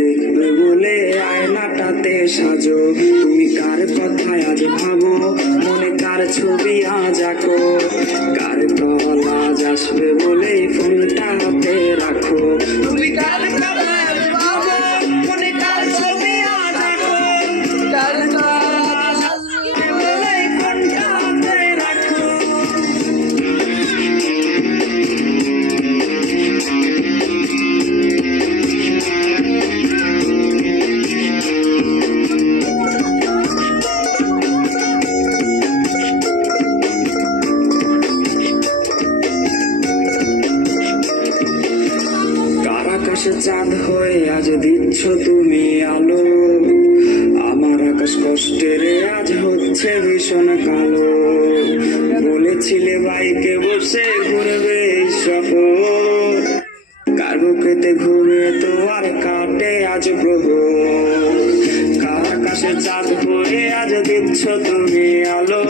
দেখবে বলে আয়নাটাতে সাজো, তুমি কার কথায় আজ ভাবো, মনে কার ছবি আজ আঁকো, কার কল আজ আসবে বলে ফোনটা হাতে রাখো। তুমি কার কথায় আজ ভাবো, মনে কার ছবি আজ আঁকো, কার কল আজ আসবে বলে ফোনটা হাতে রাখো। আকাশে চাঁদ হয়ে আজ দিচ্ছ তুমি আলো, আমার আকাশ কষ্টের আজ হচ্ছে ভীষণ কালো। বলেছিলে বাইকে বসে ঘুরবে শহর, কার বুকেতে ঘুরে তো আর কাটে আজ প্রহর। কার আকাশে চাঁদ হয়ে আজ দিচ্ছ তুমি আলো,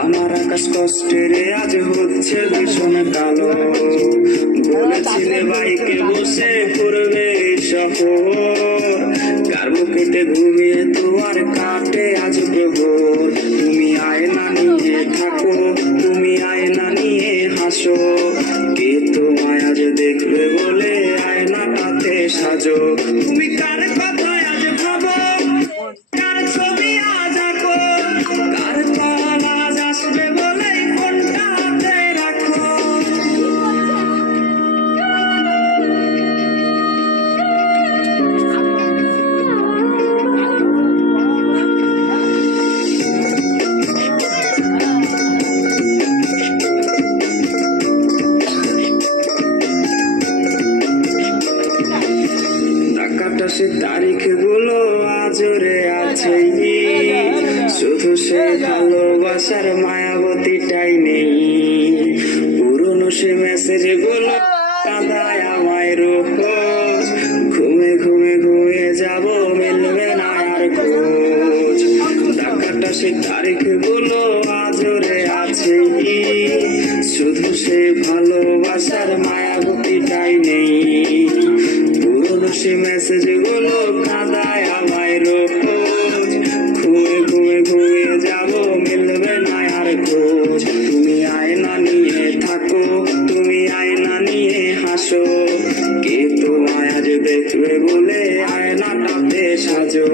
আমার আকাশ কষ্টের আজ হচ্ছে ভীষণ কালো। বলেছিলে বাইকে বসে ঘুরবে শহর, কার বুকেতে ঘুমিয়ে তোমার কাটে আজ প্রহর। তুমি আয়না নিয়ে থাকো, তুমি আয়না নিয়ে হাসো, কে তোমায় আজ দেখবে বলে আয়নাটাতে সাজো। তুমি কার কথায় আজ ভাবো, কার ছবি আজ আঁকো, কার কল আজ আসবে বলে ফোনটা হাতে রাখো। সে তারিখ গুলো আজরে আছে, শুধু সে ভালোবাসার মায়াবতীটাই নেই। পুরনো সে মেসেজ গুলো কাঁদায় আমায় রোজ, ঘুমে ঘুমে ঘুমিয়ে যাব মিলবে না আর খোঁজ। টাকাটা সে তারিখ গুলো আজরে আছে, শুধু সে ভালোবাসার মায়াবতীটাই নেই। পুরনো সে মেসেজ গুলো কাঁদায় আমায় রোজ, ঘুমে ঘুমে ঘুমিয়ে যাব মিলবে না আর খোঁজ। তুমি আয়না নিয়ে থাকো, তুমি আয়না নিয়ে হাসো, কে তোমায় আজ দেখবে বলে আয়নাটাতে সাজো।